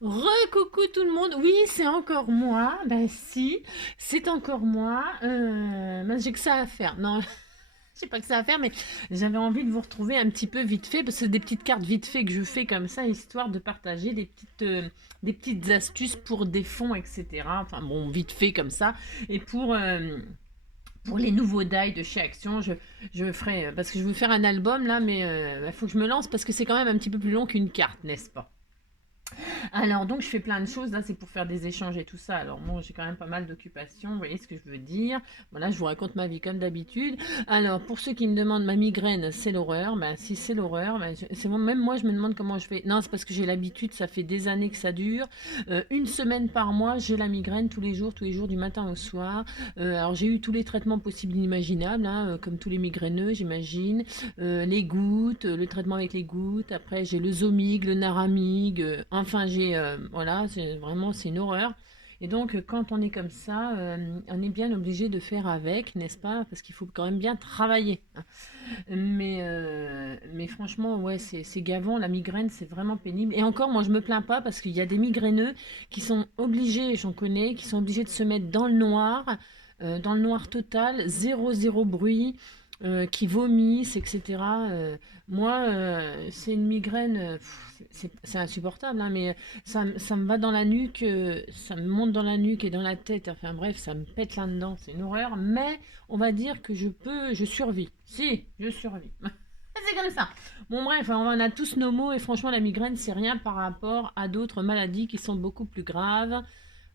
Re-coucou tout le monde. Oui, c'est encore moi. Bah si, c'est encore moi. Bah, j'ai que ça à faire. Non, j'ai pas que ça à faire, mais j'avais envie de vous retrouver un petit peu vite fait, parce que c'est des petites cartes vite fait que je fais comme ça, histoire de partager des petites astuces pour des fonds, etc. Enfin bon, vite fait comme ça. Et pour les nouveaux die de chez Action, je ferai, parce que je veux faire un album là, mais il faut que je me lance parce que c'est quand même un petit peu plus long qu'une carte, n'est-ce pas? Alors, donc, je fais plein de choses. Là, c'est pour faire des échanges et tout ça. Alors, bon, j'ai quand même pas mal d'occupations. Vous voyez ce que je veux dire? Voilà, je vous raconte ma vie comme d'habitude. Alors, pour ceux qui me demandent ma migraine, c'est l'horreur. Ben, si c'est l'horreur, ben, c'est même moi, je me demande comment je fais. Non, c'est parce que j'ai l'habitude. Ça fait des années que ça dure. Une semaine par mois, j'ai la migraine tous les jours, du matin au soir. Alors, j'ai eu tous les traitements possibles et inimaginables, hein, comme tous les migraineux, j'imagine. Les gouttes, le traitement avec les gouttes. Après, j'ai le Zomig, le Naramig. Enfin, voilà, c'est vraiment, c'est une horreur. Et donc, quand on est comme ça, on est bien obligé de faire avec, n'est-ce pas? Parce qu'il faut quand même bien travailler, hein. Mais franchement, ouais, c'est gavant. La migraine, c'est vraiment pénible. Et encore, moi, je me plains pas parce qu'il y a des migraineux qui sont obligés, j'en connais, qui sont obligés de se mettre dans le noir total, zéro bruit, qui vomissent, etc. Moi, c'est une migraine, c'est insupportable, hein, mais ça me va dans la nuque, ça me monte dans la nuque et dans la tête, enfin bref, ça me pète là-dedans, c'est une horreur, mais on va dire que je survis. Si, je survis. C'est comme ça. Bon bref, on a tous nos maux et franchement la migraine c'est rien par rapport à d'autres maladies qui sont beaucoup plus graves.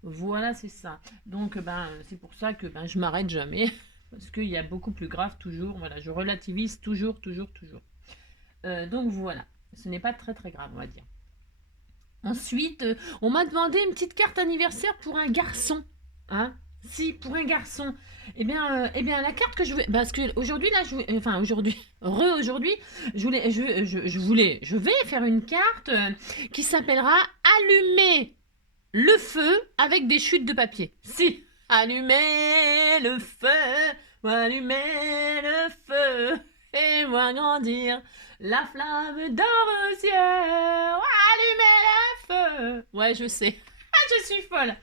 Voilà, c'est ça. Donc ben c'est pour ça que ben je m'arrête jamais parce qu'il y a beaucoup plus grave toujours. Voilà, je relativise toujours. Donc voilà, ce n'est pas très très grave on va dire. Ensuite, on m'a demandé une petite carte anniversaire pour un garçon. Hein? Si, pour un garçon. Eh bien, la carte que je voulais. Parce que aujourd'hui, là, enfin, aujourd'hui, aujourd'hui, je vais faire une carte qui s'appellera Allumer le feu avec des chutes de papier. Si, allumer le feu, allumer le feu, et voir grandir la flamme d'or aux yeux. Allumer le feu. Ouais, je sais. Je suis folle.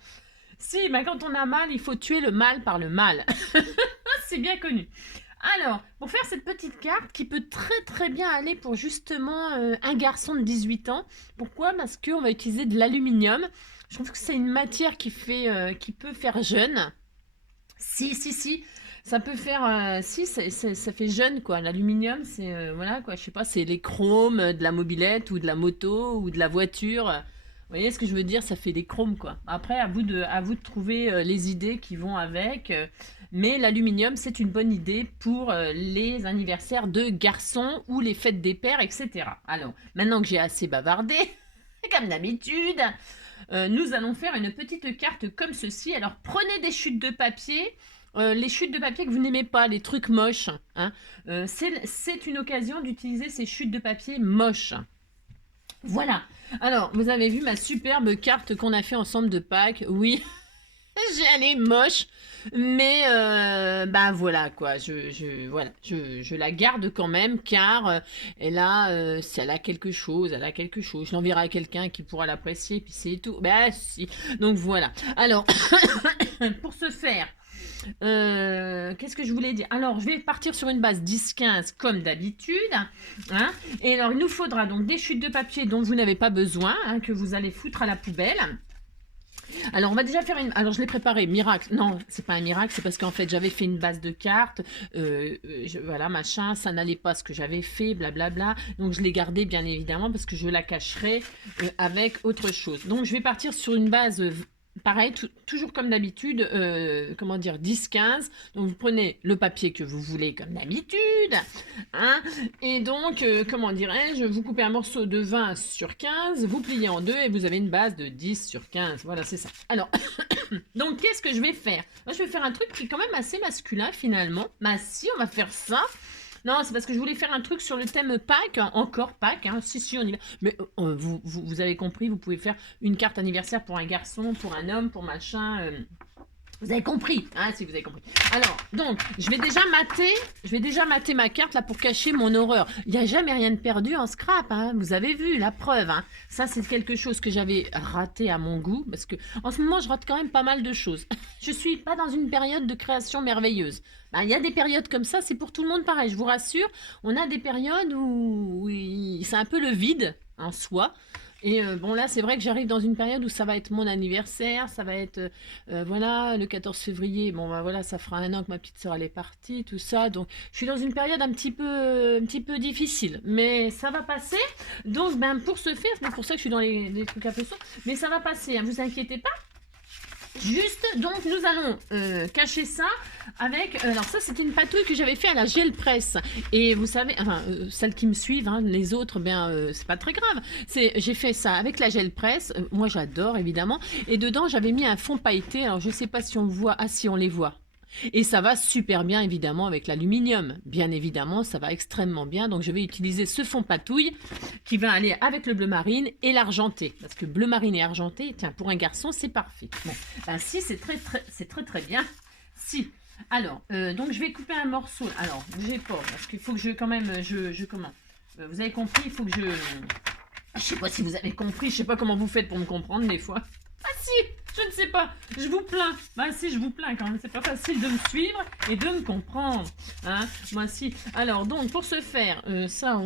Si, mais quand on a mal, il faut tuer le mal par le mal. C'est bien connu. Alors, pour faire cette petite carte qui peut très très bien aller pour justement un garçon de 18 ans. Pourquoi? Parce qu'on va utiliser de l'aluminium. Je trouve que c'est une matière qui peut faire jeune. Si, ça peut faire, si, ça fait jeune quoi. L'aluminium, c'est voilà quoi. Je sais pas, c'est les chromes de la mobilette ou de la moto ou de la voiture. Vous voyez ce que je veux dire? Ça fait des chromes quoi. Après, à vous de trouver les idées qui vont avec. Mais l'aluminium, c'est une bonne idée pour les anniversaires de garçons ou les fêtes des pères, etc. Alors, maintenant que j'ai assez bavardé, comme d'habitude, nous allons faire une petite carte comme ceci. Alors, prenez des chutes de papier. Les chutes de papier que vous n'aimez pas, les trucs moches, hein, c'est une occasion d'utiliser ces chutes de papier moches. Voilà. Alors, vous avez vu ma superbe carte qu'on a fait ensemble de Pâques. Oui, elle est moche, mais bah voilà quoi. Voilà, je la garde quand même car elle a quelque chose, elle a quelque chose. Je l'enverrai à quelqu'un qui pourra l'apprécier, puis c'est tout. Bah si. Donc voilà. Alors, pour ce faire, qu'est-ce que je voulais dire? Alors, je vais partir sur une base 10-15 comme d'habitude, hein. Et alors, il nous faudra donc des chutes de papier dont vous n'avez pas besoin, hein, que vous allez foutre à la poubelle. Alors, on va déjà faire une. Alors, je l'ai préparé, miracle. Non, c'est pas un miracle, c'est parce qu'en fait, j'avais fait une base de cartes. Voilà, machin, ça n'allait pas ce que j'avais fait, blablabla. Donc, je l'ai gardé, bien évidemment, parce que je la cacherai avec autre chose. Donc, je vais partir sur une base. Pareil, toujours comme d'habitude, comment dire, 10-15. Donc vous prenez le papier que vous voulez comme d'habitude, hein, et donc, comment dirais-je, vous coupez un morceau de 20 sur 15, vous pliez en deux et vous avez une base de 10 sur 15. Voilà, c'est ça. Alors, donc qu'est-ce que je vais faire? Moi, je vais faire un truc qui est quand même assez masculin finalement. Bah si, on va faire ça. Non, c'est parce que je voulais faire un truc sur le thème Pâques, hein, encore Pâques, hein. Si, on y va. Mais vous avez compris, vous pouvez faire une carte anniversaire pour un garçon, pour un homme, pour machin. Vous avez compris, hein, si vous avez compris. Alors, donc, je vais déjà mater ma carte là pour cacher mon horreur. Il n'y a jamais rien de perdu en scrap, hein. Vous avez vu, la preuve, hein. Ça, c'est quelque chose que j'avais raté à mon goût, parce que en ce moment, je rate quand même pas mal de choses. Je suis pas dans une période de création merveilleuse. Ben, il y a des périodes comme ça, c'est pour tout le monde pareil, je vous rassure. On a des périodes où c'est un peu le vide en soi. Et bon là c'est vrai que j'arrive dans une période où ça va être mon anniversaire, ça va être voilà le 14 février, bon bah voilà ça fera 1 an que ma petite sœur elle est partie, tout ça, donc je suis dans une période un petit peu difficile, mais ça va passer, donc ben pour ce faire, c'est pour ça que je suis dans les trucs un peu sombres, mais ça va passer, hein, vous inquiétez pas. Juste, donc nous allons cacher ça avec, alors ça c'était une patouille que j'avais fait à la gel presse, et vous savez, enfin celles qui me suivent, hein, les autres, ben c'est pas très grave, j'ai fait ça avec la gel presse, moi j'adore évidemment, et dedans j'avais mis un fond pailleté, alors je sais pas si on le voit, ah si on les voit. Et ça va super bien évidemment avec l'aluminium. Bien évidemment, ça va extrêmement bien. Donc je vais utiliser ce fond patouille qui va aller avec le bleu marine et l'argenté. Parce que bleu marine et argenté, tiens, pour un garçon, c'est parfait. Bon, ben si, c'est très bien. Si. Alors, donc je vais couper un morceau. Alors, bougez pas, parce qu'il faut que je, quand même, comment vous avez compris, il faut que je sais pas si vous avez compris, je sais pas comment vous faites pour me comprendre des fois. Ah si, je ne sais pas, je vous plains. Bah si, je vous plains quand même, c'est pas facile de me suivre et de me comprendre. Hein, moi si. Alors donc, pour ce faire, ça,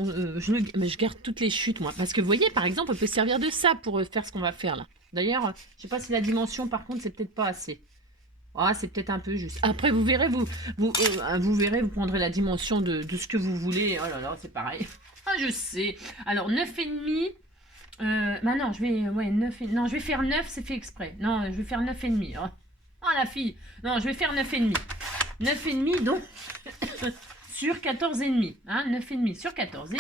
mais je garde toutes les chutes moi. Parce que vous voyez, par exemple, on peut servir de ça pour faire ce qu'on va faire là. D'ailleurs, je sais pas si la dimension, par contre, c'est peut-être pas assez. Ah, c'est peut-être un peu juste. Après, vous verrez, vous verrez, vous prendrez la dimension de ce que vous voulez. Oh là là, c'est pareil. Ah, je sais. Alors, 9,5. Bah non, je vais, ouais, 9 et... Non, je vais faire 9, c'est fait exprès. Non, je vais faire 9,5. Oh. Oh, la fille. Non, je vais faire 9,5. 9,5, donc, sur 14,5. Hein, 9,5 sur 14,5.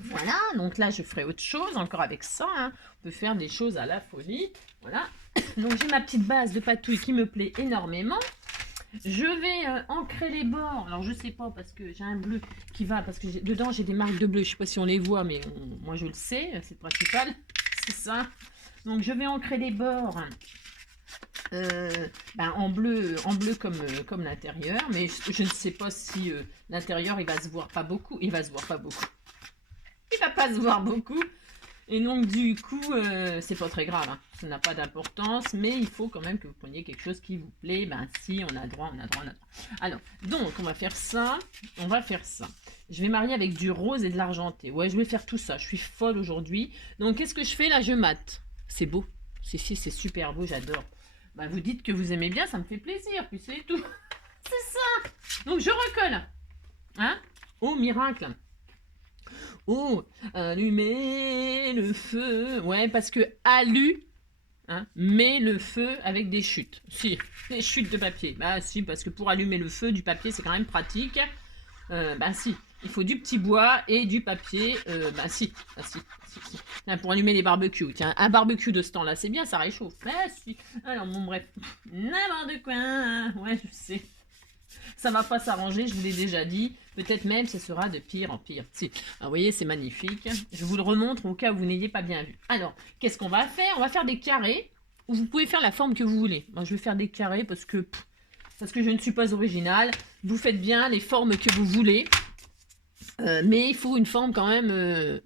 Voilà, donc là, je ferai autre chose encore avec ça. Hein. On peut faire des choses à la folie. Voilà. Donc, j'ai ma petite base de patouille qui me plaît énormément. Je vais ancrer les bords. Alors, je sais pas parce que j'ai un bleu qui va. Parce que dedans, j'ai des marques de bleu. Je sais pas si on les voit, mais moi, je le sais. C'est le principal. C'est ça. Donc, je vais ancrer les bords en bleu comme l'intérieur. Mais je ne sais pas si l'intérieur, il va se voir pas beaucoup. Il va se voir pas beaucoup. Il va pas se voir beaucoup. Et donc, du coup, c'est pas très grave, hein. Ça n'a pas d'importance, mais il faut quand même que vous preniez quelque chose qui vous plaît. Ben, si, on a droit, on a droit, on a droit. Alors, donc, on va faire ça. On va faire ça. Je vais marier avec du rose et de l'argenté. Ouais, je vais faire tout ça. Je suis folle aujourd'hui. Donc, qu'est-ce que je fais là? Je mate. C'est beau. C'est super beau, j'adore. Ben, vous dites que vous aimez bien, ça me fait plaisir. Puis c'est tout. C'est ça. Donc, je recolle. Hein? Oh, miracle. Oh, allumer le feu. Ouais, parce que hein, met le feu avec des chutes. Si, des chutes de papier. Bah si, parce que pour allumer le feu du papier, c'est quand même pratique. Bah si, il faut du petit bois et du papier. Bah si, si. Tiens, pour allumer les barbecues. Tiens, un barbecue de ce temps-là, c'est bien, ça réchauffe. Ah si. Alors bon, bref, n'importe quoi. Ouais, je sais. Ça va pas s'arranger, je vous l'ai déjà dit. Peut-être même ce sera de pire en pire. Si. Alors, vous voyez, c'est magnifique. Je vous le remontre au cas où vous n'ayez pas bien vu. Alors, qu'est-ce qu'on va faire? On va faire des carrés. Ou vous pouvez faire la forme que vous voulez. Moi, je vais faire des carrés parce que je ne suis pas originale. Vous faites bien les formes que vous voulez. Mais il faut une forme quand même...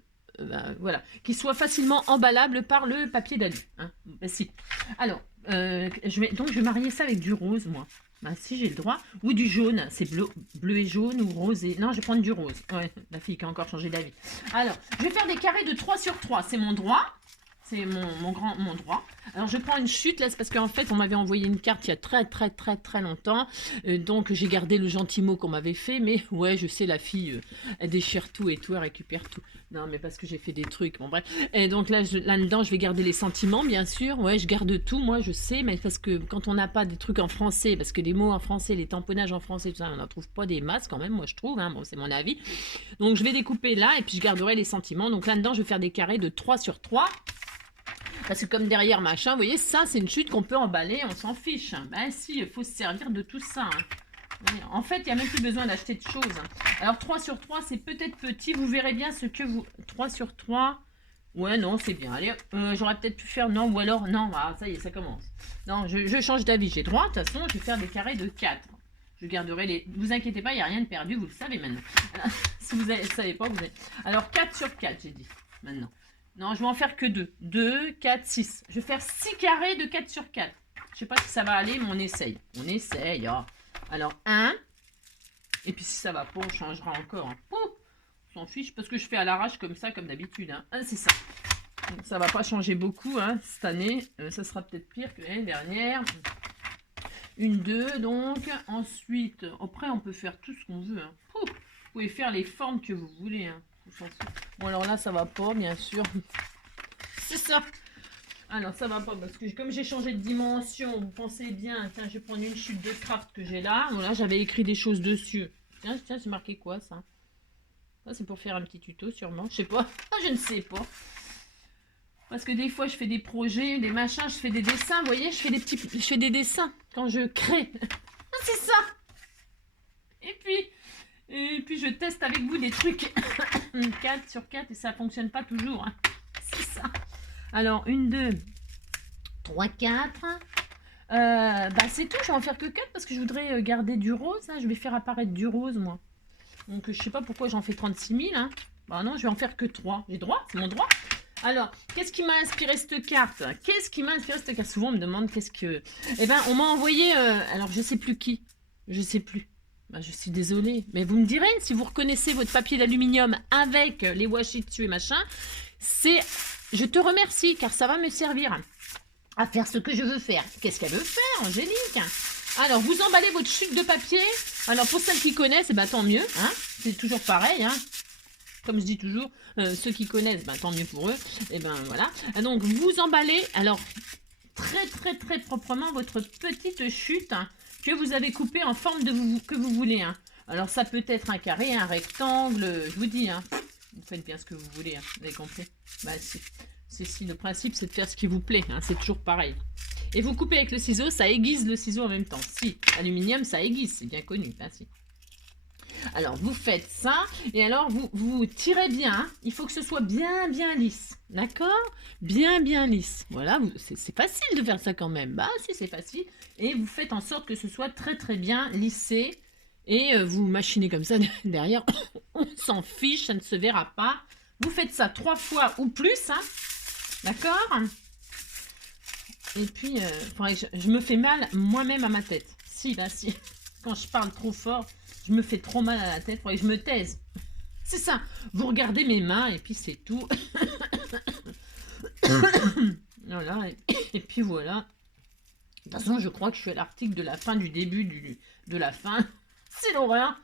voilà, qui soit facilement emballable par le papier d'alu. Hein. Ben, si. Alors, je vais marier ça avec du rose, moi. Ben, si j'ai le droit. Ou du jaune. C'est bleu et jaune ou rosé. Non, je vais prendre du rose. Ouais, la fille qui a encore changé d'avis. Alors, je vais faire des carrés de 3 sur 3. C'est mon droit. C'est mon droit. Alors, je prends une chute, là, c'est parce qu'en fait, on m'avait envoyé une carte il y a très longtemps. Donc, j'ai gardé le gentil mot qu'on m'avait fait. Mais, ouais, je sais, la fille, elle déchire tout et tout, elle récupère tout. Non, mais parce que j'ai fait des trucs, bon, bref. Et donc, là-dedans, je vais garder les sentiments, bien sûr. Ouais, je garde tout, moi, je sais. Mais parce que quand on n'a pas des trucs en français, parce que les mots en français, les tamponnages en français, tout ça, on n'en trouve pas des masses, quand même, moi, je trouve. Hein, bon, c'est mon avis. Donc, je vais découper là, et puis je garderai les sentiments. Donc, là-dedans, je vais faire des carrés de 3 sur 3. Parce que comme derrière machin, vous voyez, ça c'est une chute qu'on peut emballer, on s'en fiche. Ben si, il faut se servir de tout ça. Hein. En fait, il n'y a même plus besoin d'acheter de choses. Alors 3 sur 3, c'est peut-être petit. Vous verrez bien ce que vous... 3 sur 3, Ouais, non, c'est bien. Allez, j'aurais peut-être pu faire non, ou alors non, ah, ça y est, ça commence. Non, je change d'avis. J'ai droit, de toute façon, je vais faire des carrés de 4. Je garderai les... Vous inquiétez pas, il n'y a rien de perdu, vous le savez maintenant. Voilà. Si vous ne savez pas, vous avez... Alors, 4 sur 4, j'ai dit, maintenant. Non, je vais en faire que 2. 2, 4, 6. Je vais faire 6 carrés de 4 sur 4. Je sais pas si ça va aller, mais on essaye. On essaye. Oh. Alors, 1. Et puis, si ça va pas, on changera encore. Hein. Oh, on s'en fiche, parce que je fais à l'arrache comme ça, comme d'habitude. Hein. C'est ça. Donc, ça va pas changer beaucoup hein, cette année. Ça sera peut-être pire que l'année dernière. Une 2, donc. Ensuite, après, on peut faire tout ce qu'on veut. Hein. Vous pouvez faire les formes que vous voulez. Hein. Bon, alors là, ça va pas, bien sûr. C'est ça. Alors, ça va pas, parce que comme j'ai changé de dimension, vous pensez bien, tiens, je vais prendre une chute de craft que j'ai là. Voilà, j'avais écrit des choses dessus. Tiens, c'est marqué quoi, ça? Ça, c'est pour faire un petit tuto, sûrement. Je sais pas. Je ne sais pas. Parce que des fois, je fais des projets, des machins, je fais des dessins. Vous voyez, je fais des dessins quand je crée. C'est ça. Et puis, je teste avec vous des trucs. 4 sur 4 et ça fonctionne pas toujours. Hein. C'est ça. Alors, 1, 2, 3, 4. Bah, c'est tout. Je vais en faire que 4 parce que je voudrais garder du rose. Hein. Je vais faire apparaître du rose, moi. Donc, je sais pas pourquoi j'en fais 36 000. Hein. Bah non, je vais en faire que 3. J'ai droit, c'est mon droit. Alors, qu'est-ce qui m'a inspiré cette carte? Qu'est-ce qui m'a inspiré cette carte? Souvent, on me demande qu'est-ce que... Eh ben, on m'a envoyé... alors, je sais plus qui. Je sais plus. Ben, je suis désolée. Mais vous me direz, si vous reconnaissez votre papier d'aluminium avec les washi dessus et machin, c'est... Je te remercie, car ça va me servir à faire ce que je veux faire. Qu'est-ce qu'elle veut faire, Angélique? Alors, vous emballez votre chute de papier. Alors, pour celles qui connaissent, eh ben, tant mieux. Hein, c'est toujours pareil. Hein. Comme je dis toujours, ceux qui connaissent, ben, tant mieux pour eux. Et ben voilà. Donc, vous emballez, alors, très, très, très proprement votre petite chute hein, que vous avez coupée en forme que vous voulez. Hein. Alors, ça peut être un carré, un rectangle, je vous dis. Hein. Vous faites bien ce que vous voulez, hein. Vous avez compris? Bah, si, le principe, c'est de faire ce qui vous plaît. Hein. C'est toujours pareil. Et vous coupez avec le ciseau, ça aiguise le ciseau en même temps. Si, aluminium, ça aiguise, c'est bien connu. Hein, si. Alors, vous faites ça, et alors, vous tirez bien. Hein. Il faut que ce soit bien, bien lisse. D'accord? Bien, bien lisse. Voilà, c'est facile de faire ça quand même. Bah, si, c'est facile. Et vous faites en sorte que ce soit très, très bien lissé. Et vous machinez comme ça derrière. On s'en fiche, ça ne se verra pas. Vous faites ça 3 fois ou plus. Hein. D'accord? Et puis, je me fais mal moi-même à ma tête. Si, là, si. Quand je parle trop fort, je me fais trop mal à la tête. Faudrait que je me taise. C'est ça. Vous regardez mes mains et puis c'est tout. Voilà. Et puis voilà. De toute façon, je crois que je suis à l'article de la fin du début de la fin. C'est l'horreur.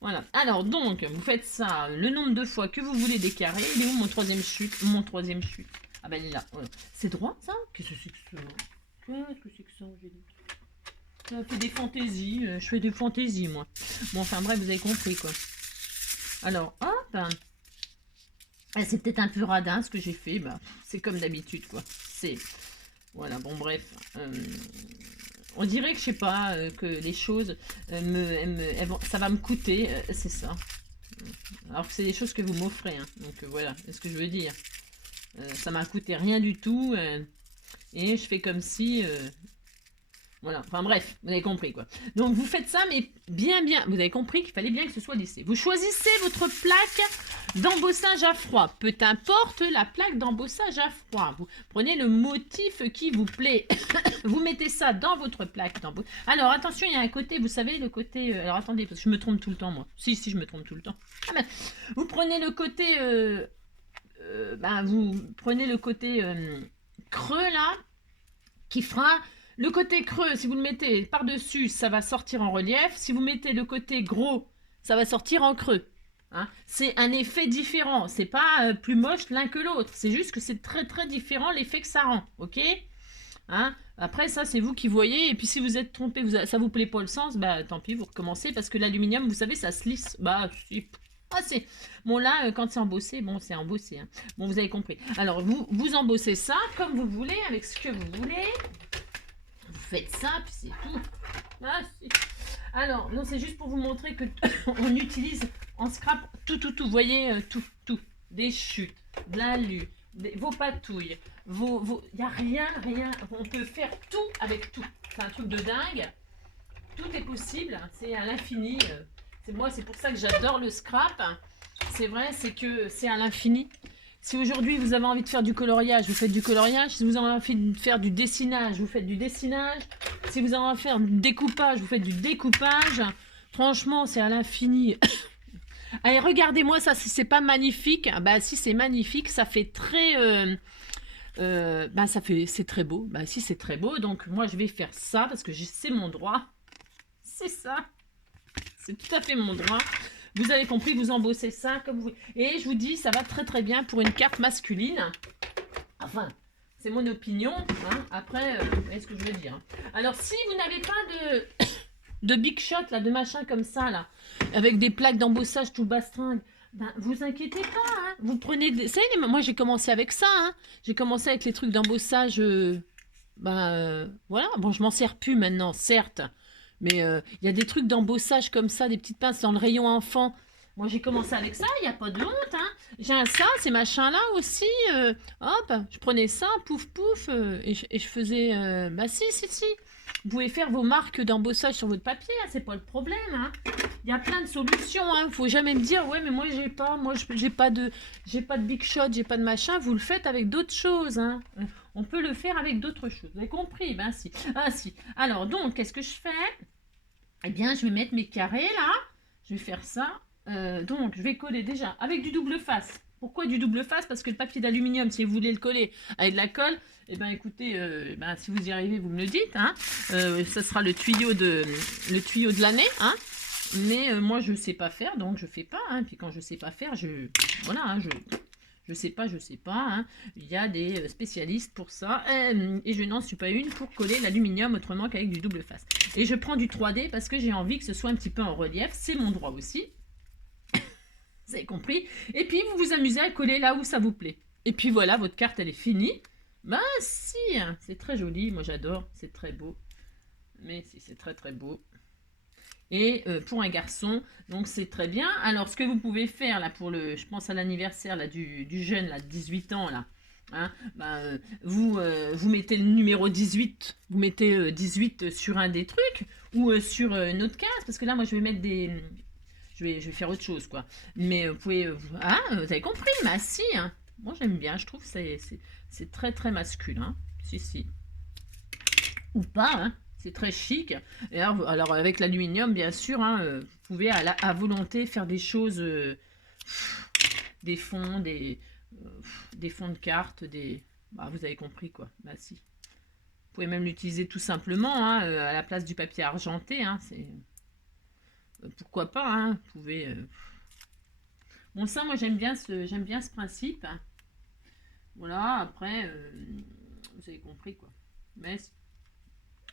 Voilà. Alors, donc, vous faites ça le nombre de fois que vous voulez des carrés. Il est où mon troisième chute? Mon troisième chute. Ah ben, il est là. Voilà. C'est droit, ça? Qu'est-ce que c'est que ça? Qu'est-ce que c'est que ça, Angélique? Ça fait des fantaisies. Je fais des fantaisies, moi. Bon, enfin, bref, vous avez compris, quoi. Alors, hop. C'est peut-être un peu radin, ce que j'ai fait. Bah, c'est comme d'habitude, quoi. C'est... Voilà, bon, bref. On dirait que, je sais pas, que les choses, ça va me coûter. C'est ça. Alors que c'est des choses que vous m'offrez. Hein. Donc, voilà, c'est ce que je veux dire. Ça m'a coûté rien du tout. Et je fais comme si... Voilà, enfin bref, vous avez compris quoi. Donc vous faites ça, mais bien, vous avez compris qu'il fallait bien que ce soit lissé. Vous choisissez votre plaque d'embossage à froid. Peu importe la plaque d'embossage à froid. Vous prenez le motif qui vous plaît. Vous mettez ça dans votre plaque d'embossage. Alors attention, il y a un côté, vous savez, le côté... alors attendez, parce que je me trompe tout le temps moi. Si, je me trompe tout le temps. Ah, ben, vous prenez le côté... vous prenez le côté creux là, qui fera... Le côté creux, si vous le mettez par-dessus, ça va sortir en relief. Si vous mettez le côté gros, ça va sortir en creux. Hein. C'est un effet différent. C'est pas plus moche l'un que l'autre. C'est juste que c'est très très différent l'effet que ça rend. Ok? Hein. Après, ça, c'est vous qui voyez. Et puis, si vous êtes trompé, ça vous plaît pas le sens, bah tant pis, vous recommencez. Parce que l'aluminium, vous savez, ça se lisse. Bah, c'est... Bon, là, quand c'est embossé, bon, c'est embossé. Hein. Bon, vous avez compris. Alors, vous embossez ça comme vous voulez, avec ce que vous voulez. Vous faites ça, puis c'est tout. Ah, alors, non, c'est juste pour vous montrer que on utilise en scrap tout. Vous voyez, tout. Des chutes, de l'alu, vos patouilles, il n'y a rien, on peut faire tout avec tout. C'est un truc de dingue. Tout est possible, c'est à l'infini. C'est pour ça que j'adore le scrap. C'est vrai, c'est que c'est à l'infini. Si aujourd'hui vous avez envie de faire du coloriage, vous faites du coloriage. Si vous avez envie de faire du dessinage, vous faites du dessinage. Si vous avez envie de faire du découpage, vous faites du découpage. Franchement, c'est à l'infini. Allez, regardez-moi ça, si c'est pas magnifique. Bah si c'est magnifique, ça fait très... bah c'est très beau. Bah si c'est très beau, donc moi je vais faire ça parce que c'est mon droit. C'est ça. C'est tout à fait mon droit. Vous avez compris, vous embossez ça comme vous... Et je vous dis, ça va très très bien pour une carte masculine. Enfin, c'est mon opinion. Hein. Après, vous voyez ce que je veux dire. Alors, si vous n'avez pas de big shot, là, de machin comme ça, là, avec des plaques d'embossage tout bastringue, ben, vous inquiétez pas. Hein. Vous prenez... Moi, j'ai commencé avec ça. Hein. J'ai commencé avec les trucs d'embossage... voilà. Bon, je m'en sers plus maintenant, certes. Mais il y a des trucs d'embossage comme ça, des petites pinces dans le rayon enfant. Moi, j'ai commencé avec ça, il n'y a pas de honte. Hein. J'ai un ça, ces machins-là aussi. Hop, je prenais ça, pouf, pouf, et je faisais... bah si. Vous pouvez faire vos marques d'embossage sur votre papier, hein, c'est pas le problème. Hein. Il y a plein de solutions. Hein. Faut jamais me dire, ouais, mais moi, j'ai pas de big shot, j'ai pas de machin. Vous le faites avec d'autres choses. Hein. On peut le faire avec d'autres choses. Vous avez compris? Ben si. Ah si. Alors, donc, qu'est-ce que je fais? Eh bien, je vais mettre mes carrés là. Je vais faire ça. Donc, je vais coller déjà avec du double face. Pourquoi du double face? Parce que le papier d'aluminium, si vous voulez le coller avec de la colle, eh bien, écoutez, si vous y arrivez, vous me le dites. Hein. Ça sera le tuyau de l'année. Hein. Mais moi, je ne sais pas faire, donc je ne fais pas. Hein. Puis quand je ne sais pas faire, voilà, hein, je sais pas. Hein. Il y a des spécialistes pour ça. Et je n'en suis pas une pour coller l'aluminium autrement qu'avec du double face. Et je prends du 3D parce que j'ai envie que ce soit un petit peu en relief. C'est mon droit aussi. Vous avez compris. Et puis, vous vous amusez à coller là où ça vous plaît. Et puis voilà, votre carte, elle est finie. Ben si, hein, c'est très joli. Moi, j'adore. C'est très beau. Mais si, c'est très très beau. Et pour un garçon, donc c'est très bien. Alors, ce que vous pouvez faire, là, je pense à l'anniversaire là du jeune, là, de 18 ans, là. Hein, vous mettez le numéro 18, vous mettez 18 sur un des trucs, ou sur une autre case, parce que là, moi, je vais mettre des... Je vais faire autre chose, quoi. Mais vous pouvez... vous avez compris, mais si, hein. Moi, j'aime bien, je trouve que c'est très, très masculin. Si. Ou pas, hein. C'est très chic. Et alors avec l'aluminium, bien sûr, hein, vous pouvez à volonté faire des choses, des fonds, des fonds de cartes, vous avez compris quoi. Bah si. Vous pouvez même l'utiliser tout simplement hein, à la place du papier argenté. Hein, pourquoi pas. Hein, vous pouvez. Bon ça, moi j'aime bien ce principe. Hein. Voilà. Après, vous avez compris quoi. Mais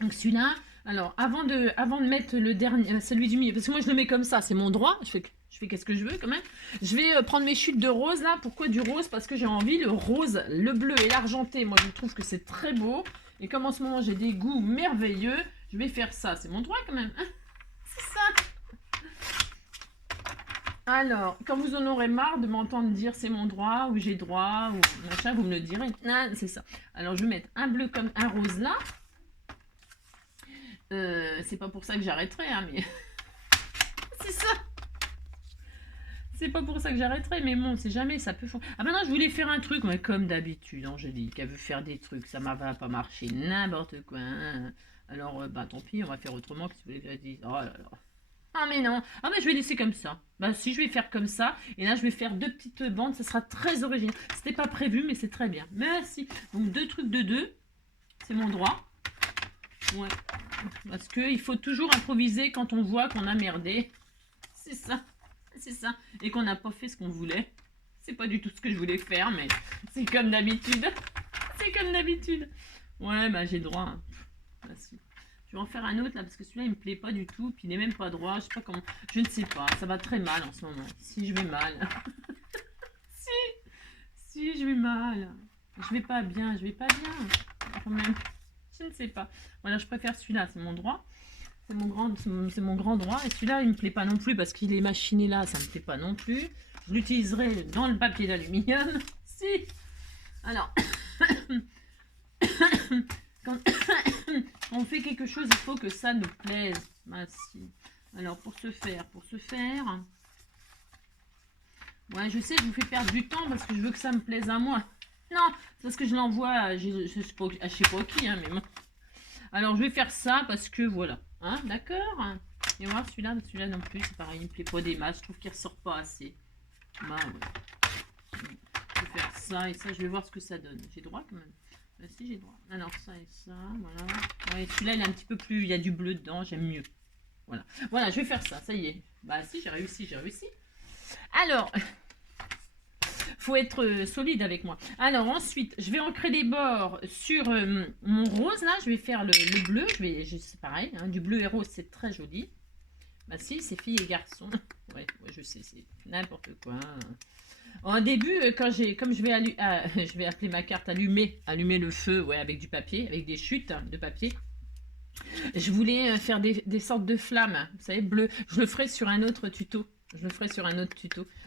donc celui-là, alors avant de mettre le dernier, celui du milieu, parce que moi je le mets comme ça, c'est mon droit, je fais qu'est-ce que je veux quand même. Je vais prendre mes chutes de rose là, pourquoi du rose? Parce que j'ai envie, le rose, le bleu et l'argenté, moi je trouve que c'est très beau. Et comme en ce moment j'ai des goûts merveilleux, je vais faire ça, c'est mon droit quand même. Hein, c'est ça. Alors, quand vous en aurez marre de m'entendre dire c'est mon droit, ou j'ai droit, ou machin, vous me le direz. Ah, c'est ça. Alors je vais mettre un bleu comme un rose là. C'est pas pour ça que j'arrêterai, hein, mais c'est ça. C'est pas pour ça que j'arrêterai, mais bon, c'est jamais, ça peut... Ah ben non, je voulais faire un truc, mais comme d'habitude, Angélique, elle veut faire des trucs, ça va pas marcher, n'importe quoi. Hein. Alors, tant pis, on va faire autrement, que tu voulais dire. Oh là là. Ah mais non, ah mais je vais laisser comme ça. Bah si, je vais faire comme ça, et là je vais faire 2 petites bandes, ça sera très original. C'était pas prévu, mais c'est très bien. Merci. Donc 2 trucs de 2, c'est mon droit. Ouais. Parce qu'il faut toujours improviser quand on voit qu'on a merdé. C'est ça. C'est ça. Et qu'on n'a pas fait ce qu'on voulait. C'est pas du tout ce que je voulais faire, mais c'est comme d'habitude. C'est comme d'habitude. Ouais, bah j'ai droit. Hein. Je vais en faire un autre là, parce que celui-là il me plaît pas du tout. Puis il n'est même pas droit. Je sais pas comment. Je ne sais pas. Ça va très mal en ce moment. Si je vais mal. si je vais mal. Je vais pas bien. Quand même. Je ne sais pas. Voilà, je préfère celui-là, c'est mon droit. C'est mon grand droit. Et celui-là, il ne me plaît pas non plus parce qu'il est machiné là, ça ne me plaît pas non plus. Je l'utiliserai dans le papier d'aluminium. Si. Alors, quand on fait quelque chose, il faut que ça nous plaise. Ah, si. Alors, pour ce faire, ouais, je sais, je vous fais perdre du temps parce que je veux que ça me plaise à moi. Non, c'est parce que je l'envoie à, je sais pas qui, hein, mais bon. Alors, je vais faire ça parce que voilà. Hein, d'accord. Et voir celui-là non plus, c'est pareil, il me plaît pas des masses. Je trouve qu'il ressort pas assez. Bah, ouais. Je vais faire ça et ça, je vais voir ce que ça donne. J'ai droit quand même. Bah, si, j'ai droit. Alors, ça et ça, voilà. Ouais, celui-là, il est un petit peu plus. Il y a du bleu dedans, j'aime mieux. Voilà. Voilà, je vais faire ça, ça y est. Bah, si, j'ai réussi. Alors, faut être solide avec moi. Alors ensuite, je vais ancrer les bords sur mon rose là. Je vais faire le bleu. C'est pareil, hein, du bleu et rose, c'est très joli. Bah si, c'est filles et garçons. Ouais, je sais, c'est n'importe quoi. Au début, comme je vais appeler ma carte allumer le feu, ouais, avec du papier, avec des chutes de papier. Je voulais faire des sortes de flammes, vous savez, bleues. Je le ferai sur un autre tuto.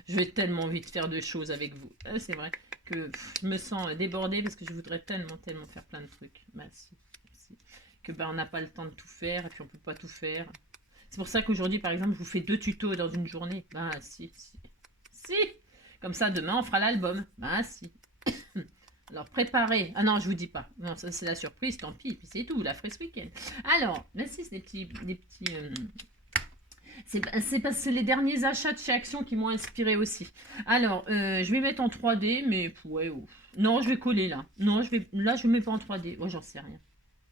J'ai tellement envie de faire de choses avec vous. C'est vrai que je me sens débordée parce que je voudrais tellement faire plein de trucs. Bah si. Que on n'a pas le temps de tout faire et puis on peut pas tout faire. C'est pour ça qu'aujourd'hui, par exemple, je vous fais 2 tutos dans une journée. Bah si. Comme ça, demain, on fera l'album. Bah si. Alors, préparez. Ah non, je vous dis pas. Non, ça, c'est la surprise, tant pis. Puis c'est tout, la fraise week-end. Alors, là, si, c'est des petits c'est parce que c'est les derniers achats de chez Action qui m'ont inspiré aussi. Alors, je vais mettre en 3D, mais ouais, oh. Non, je vais coller là. Non, là, je ne mets pas en 3D. Ouais, j'en sais rien.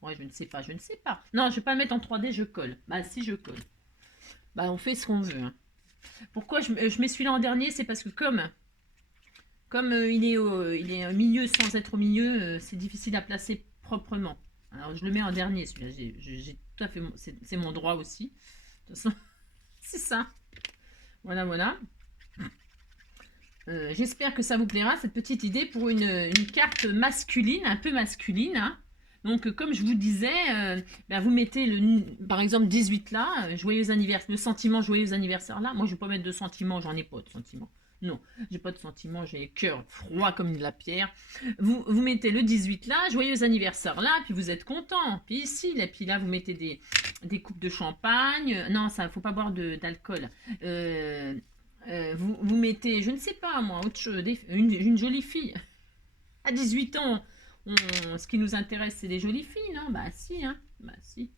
Ouais, je ne sais pas. Non, je ne vais pas le mettre en 3D, je colle. Bah, si, je colle. Bah, on fait ce qu'on veut. Hein. Pourquoi je mets celui-là en dernier? C'est parce que comme il est au milieu sans être au milieu, c'est difficile à placer proprement. Alors, je le mets en dernier, celui-là. J'ai tout à fait... C'est mon droit aussi. De toute façon, c'est ça. Voilà. J'espère que ça vous plaira, cette petite idée pour une carte masculine, un peu masculine. Hein. Donc, comme je vous disais, vous mettez, par exemple, 18 là, joyeux anniversaire, le sentiment joyeux anniversaire là. Moi, je ne vais pas mettre de sentiment, j'en ai pas de sentiment. Non, j'ai pas de sentiment, j'ai le cœur froid comme de la pierre. Vous mettez le 18 là, joyeux anniversaire là, puis vous êtes content. Puis ici, puis là, vous mettez des coupes de champagne. Non, ça, faut pas boire d'alcool. Vous mettez, je ne sais pas moi, autre chose, une jolie fille. À 18 ans, ce qui nous intéresse, c'est les jolies filles, non? Bah si, hein. Bah si,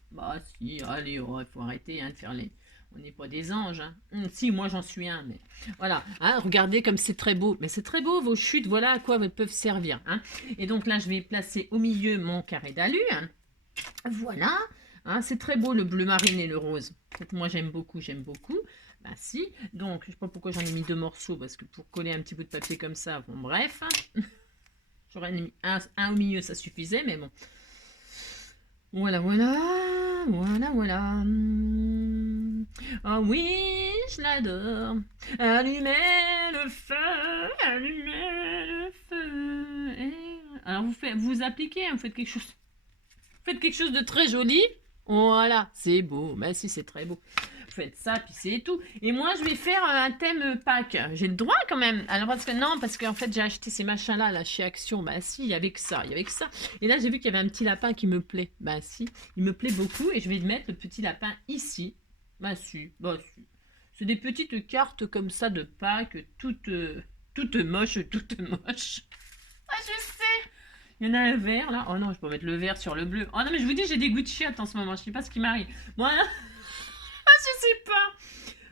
allez, il faut arrêter hein, de faire les... On n'est pas des anges. Hein. Si, moi j'en suis un, mais voilà. Hein, regardez comme c'est très beau. Mais c'est très beau, vos chutes, voilà à quoi elles peuvent servir. Hein. Et donc là, je vais placer au milieu mon carré d'alu. Hein. Voilà. Hein, c'est très beau le bleu marine et le rose. Moi j'aime beaucoup. Bah si. Donc, je ne sais pas pourquoi j'en ai mis 2 morceaux, parce que pour coller un petit bout de papier comme ça, bon bref. J'aurais mis un au milieu, ça suffisait, mais bon. Voilà. Ah oui, je l'adore. Allumez le feu. Alors vous appliquez, hein, vous faites quelque chose de très joli. Voilà, c'est beau. Mais si, c'est très beau. Vous faites ça, puis c'est tout. Et moi, je vais faire un thème Pâques. J'ai le droit quand même. Alors, parce qu'en fait, j'ai acheté ces machins-là là, chez Action. Bah si, il y avait que ça. Et là, j'ai vu qu'il y avait un petit lapin qui me plaît. Bah si, il me plaît beaucoup. Et je vais mettre le petit lapin ici. Bah si. C'est des petites cartes comme ça de Pâques, toutes moches. Ah, je sais. Il y en a un vert là. Oh non, je peux mettre le vert sur le bleu. Oh non, mais je vous dis, j'ai des goûts de chiottes en ce moment. Je sais pas ce qui m'arrive. Voilà. Je sais pas.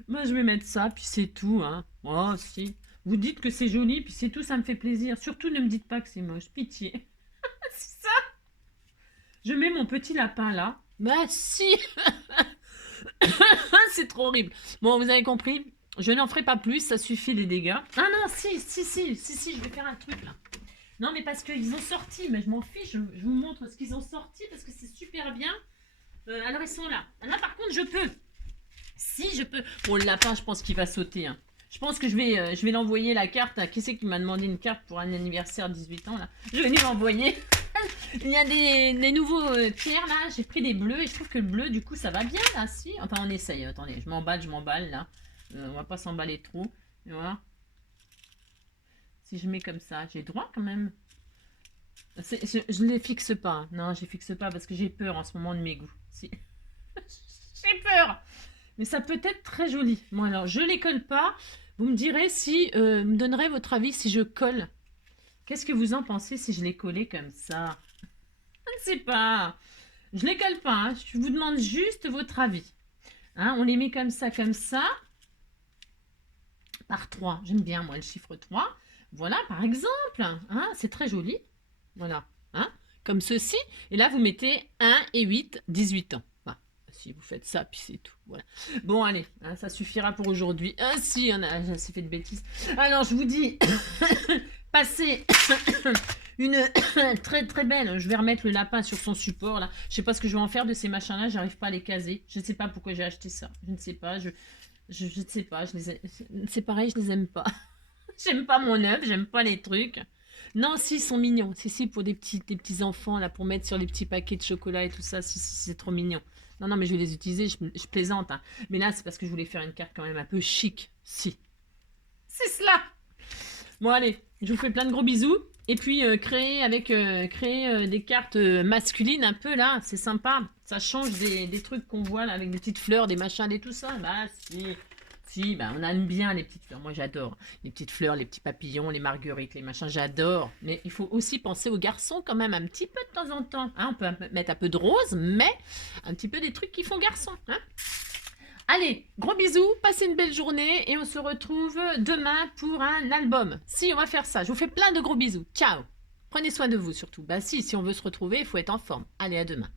Moi, je vais mettre ça, puis c'est tout. Hein. Oh, si. Vous dites que c'est joli, puis c'est tout, ça me fait plaisir. Surtout, ne me dites pas que c'est moche. Pitié. C'est ça. Je mets mon petit lapin là. Bah, si. C'est trop horrible. Bon, vous avez compris. Je n'en ferai pas plus, ça suffit les dégâts. Ah non, si, je vais faire un truc là. Non, mais parce qu'ils ont sorti, mais je m'en fiche. Je vous montre ce qu'ils ont sorti parce que c'est super bien. Alors, ils sont là. Là, par contre, je peux. Si je peux. Bon, le lapin, je pense qu'il va sauter. Hein. Je pense que je vais l'envoyer la carte. Qui c'est qui m'a demandé une carte pour un anniversaire 18 ans là? Je vais lui l'envoyer. Il y a des nouveaux pierres là. J'ai pris des bleus et je trouve que le bleu, du coup, ça va bien là. Si. Enfin, on essaye. Attendez, je m'emballe là. On va pas s'emballer trop. Et voilà. Si je mets comme ça, j'ai droit quand même. Je ne les fixe pas. Non, je les fixe pas parce que j'ai peur en ce moment de mes goûts. Si. J'ai peur. Mais ça peut être très joli. Bon, alors, je les colle pas. Vous me direz si, me donnerez votre avis si je colle. Qu'est-ce que vous en pensez si je les collais comme ça? Je ne sais pas. Je les colle pas, hein. Je vous demande juste votre avis. Hein, on les met comme ça, par 3. J'aime bien, moi, le chiffre 3. Voilà, par exemple. Hein, c'est très joli. Voilà. Hein, comme ceci. Et là, vous mettez 1 et 8, 18 ans. Voilà. Si vous faites ça, puis c'est tout. Voilà. Bon, allez, hein, ça suffira pour aujourd'hui. Ah, si, on a assez fait de bêtises. Alors, je vous dis, passez une très très belle. Je vais remettre le lapin sur son support là. Je sais pas ce que je vais en faire de ces machins là. J'arrive pas à les caser. Je ne sais pas pourquoi j'ai acheté ça. Je ne sais pas. Je ne sais pas. C'est pareil, je les aime pas. J'aime pas mon œuvre. J'aime pas les trucs. Non, si, ils sont mignons. Si, pour des petits enfants là, pour mettre sur les petits paquets de chocolat et tout ça. Si, c'est trop mignon. Non, non, mais je vais les utiliser. Je plaisante. Hein. Mais là, c'est parce que je voulais faire une carte quand même un peu chic. Si. C'est cela. Bon, allez, je vous fais plein de gros bisous. Et puis, créer des cartes masculines un peu là, c'est sympa. Ça change des trucs qu'on voit là avec des petites fleurs, des machins et tout ça. Bah, si, bah, on aime bien les petites fleurs. Moi, j'adore. Les petites fleurs, les petits papillons, les marguerites, les machins, j'adore. Mais il faut aussi penser aux garçons quand même un petit peu de temps en temps. Hein, on peut mettre un peu de rose, mais un petit peu des trucs qui font garçon. Hein. Allez, gros bisous, passez une belle journée et on se retrouve demain pour un album. Si, on va faire ça. Je vous fais plein de gros bisous. Ciao. Prenez soin de vous surtout. Bah si on veut se retrouver, il faut être en forme. Allez, à demain.